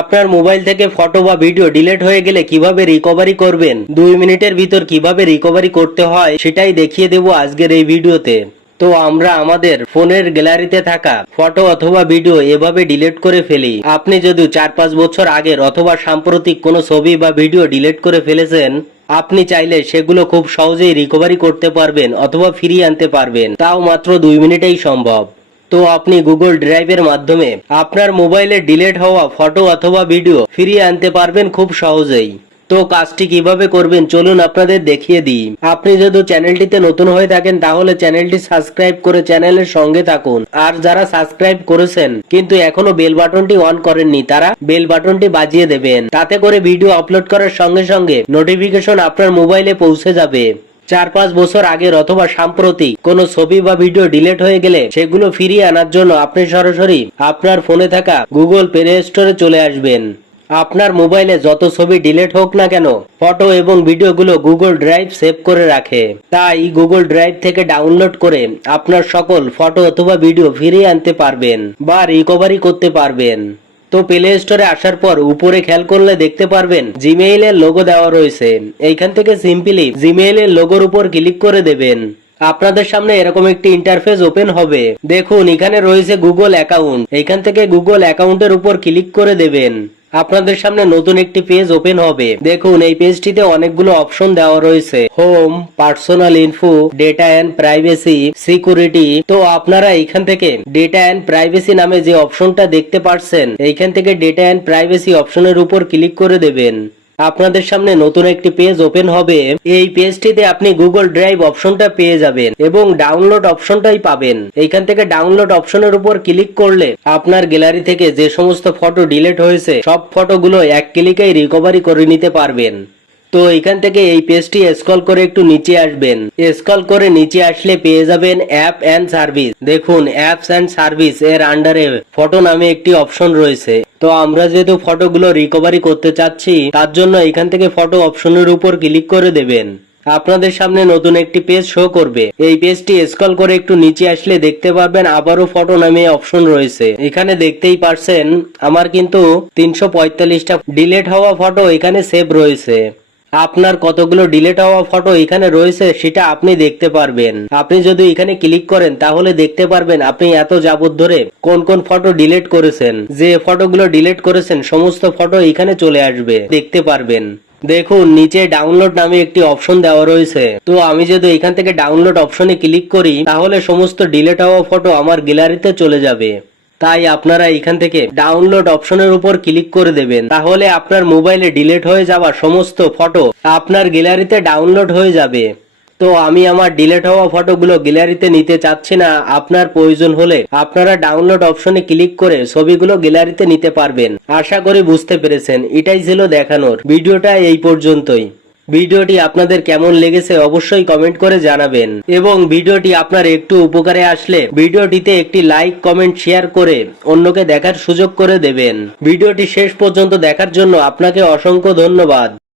আপনার মোবাইল থেকে ফটো বা ভিডিও ডিলেট হয়ে গেলে কীভাবে রিকভারি করবেন? দুই মিনিটের ভিতর কীভাবে রিকভারি করতে হয় সেটাই দেখিয়ে দেবো আজকের এই ভিডিওতে। তো আমরা আমাদের ফোনের গ্যালারিতে থাকা ফটো অথবা ভিডিও এভাবে ডিলিট করে ফেলি। আপনি যদি চার পাঁচ বছর আগের অথবা সাম্প্রতিক কোনো ছবি বা ভিডিও ডিলিট করে ফেলেছেন, আপনি চাইলে সেগুলো খুব সহজেই রিকভারি করতে পারবেন অথবা ফিরিয়ে আনতে পারবেন। তাও মাত্র দুই মিনিটেই সম্ভব। তো আপনি গুগল ড্রাইভের মাধ্যমে আপনার মোবাইলে ডিলিট হওয়া ফটো অথবা ভিডিও ফিরিয়ে আনতে পারবেন খুব সহজেই। তো কাজটি কীভাবে করবেন চলুন আপনাদের দেখিয়ে দিই। আপনি যদি চ্যানেলটিতে নতুন হয়ে থাকেন তাহলে চ্যানেলটি সাবস্ক্রাইব করে চ্যানেলের সঙ্গে থাকুন। আর যারা সাবস্ক্রাইব করেছেন, কিন্তু এখনও বেল বাটনটি অন করেননি, তারা বেল বাটনটি বাজিয়ে দেবেন। তাতে করে ভিডিও আপলোড করার সঙ্গে সঙ্গে নোটিফিকেশন আপনার মোবাইলে পৌঁছে যাবে। চার পাঁচ বছর আগের অথবা সাম্প্রতিক কোনো ছবি বা ভিডিও ডিলেট হয়ে গেলে সেগুলো ফিরিয়ে আনার জন্য আপনি সরাসরি আপনার ফোনে থাকা গুগল প্লে স্টোরে চলে আসবেন। আপনার মোবাইলে যত ছবি ডিলেট হোক না কেন, ফটো এবং ভিডিওগুলো গুগল ড্রাইভ সেভ করে রাখে। তাই গুগল ড্রাইভ থেকে ডাউনলোড করে আপনার সকল ফটো অথবা ভিডিও ফিরিয়ে আনতে পারবেন বা রিকভারি করতে পারবেন। তো প্লে স্টোরে আসার পর উপরে খেয়াল করলে দেখতে পারবেন জিমেইল এর লোগো দেওয়া রয়েছে। এইখান থেকে সিম্পলি জিমেইল এর লোগোর উপর ক্লিক করে দেবেন। আপনাদের সামনে এরকম একটি ইন্টারফেস ওপেন হবে। দেখুন, এখানে রয়েছে গুগল অ্যাকাউন্ট এখান থেকে গুগল অ্যাকাউন্টের উপর ক্লিক করে দেবেন। আপনাদের সামনে নতুন একটি পেজ ওপেন হবে। দেখুন, এই পেজটিতে অনেকগুলো অপশন দেওয়া রয়েছে। Home personal info data and privacy security তো আপনারা এখান থেকে ডেটা অ্যান্ড প্রাইভেসি নামে যে অপশনটা দেখতে পাচ্ছেন এইখান থেকে ডেটা অ্যান্ড প্রাইভেসি অপশনের উপর ক্লিক করে দেবেন। আপনাদের সামনে নতুন একটি পেজ ওপেন হবে। এই পেজটিতে আপনি গুগল ড্রাইভ অপশনটা পেয়ে যাবেন এবং ডাউনলোড অপশনটাই পাবেন। এইখান থেকে ডাউনলোড অপশনের উপর ক্লিক করলে আপনার গ্যালারি থেকে যে সমস্ত ফটো ডিলেট হয়েছে, সব ফটোগুলো এক ক্লিকেই রিকভারি করে নিতে পারবেন। তো এখান থেকে এই পেজটি স্ক্রল করে একটু নিচে আসবেন। স্ক্রল করে নিচে আসলে পেয়ে যাবেন অ্যাপ অ্যান্ড সার্ভিস দেখুন অ্যাপস অ্যান্ড সার্ভিস এর আন্ডারে ফটো নামে একটি অপশন রয়েছে। তো আমরা যেহেতু ফটোগুলো রিকভারি করতে চাচ্ছি, তার জন্য এখান থেকে ফটো অপশনের উপর ক্লিক করে দেবেন। আপনাদের সামনে নতুন একটি পেজ শো করবে। এই পেজটি স্ক্রল করে একটু নিচে আসলে দেখতে পারবেন আবারও ফটো নামে অপশন রয়েছে। এখানে দেখতেই পারছেন, আমার কিন্তু তিনশো পঁয়তাল্লিশটা ডিলেট হওয়া ফটো এখানে সেভ রয়েছে। আপনার কতগুলো ডিলেট হওয়া ফটো এখানে রয়েছে সেটা আপনি দেখতে পারবেন। আপনি যদি এখানে ক্লিক করেন, তাহলে দেখতে পারবেন আপনি এত যাবত ধরে কোন কোন ফটো ডিলেট করেছেন। যে ফটোগুলো ডিলেট করেছেন, সমস্ত ফটো এখানে চলে আসবে। দেখতে পারবেন। দেখুন, নিচে ডাউনলোড নামে একটি অপশন দেওয়া রয়েছে। তো আমি যদি এখান থেকে ডাউনলোড অপশনে ক্লিক করি, তাহলে সমস্ত ডিলেট হওয়া ফটো আমার গ্যালারিতে চলে যাবে। তাই আপনারা এখান থেকে ডাউনলোড অপশনের উপর ক্লিক করে দেবেন। তাহলে আপনার মোবাইলে ডিলিট হয়ে যাওয়া সমস্ত ফটো আপনার গ্যালারিতে ডাউনলোড হয়ে যাবে। তো আমি আমার ডিলেট হওয়া ফটোগুলো গ্যালারিতে নিতে চাচ্ছি না, আপনার প্রয়োজন হলে আপনারা ডাউনলোড অপশনে ক্লিক করে ছবিগুলো গ্যালারিতে নিতে পারবেন। আশা করি বুঝতে পেরেছেন, এটাই ছিল দেখানোর। ভিডিওটা এই পর্যন্তই। ভিডিওটি আপনাদের কেমন লেগেছে অবশ্যই কমেন্ট করে জানাবেন। এবং ভিডিওটি আপনার একটু উপকারে আসলে ভিডিওটিতে একটি লাইক, কমেন্ট, শেয়ার করে অন্যকে দেখার সুযোগ করে দেবেন। ভিডিওটি শেষ পর্যন্ত দেখার জন্য আপনাকে অসংখ্য ধন্যবাদ।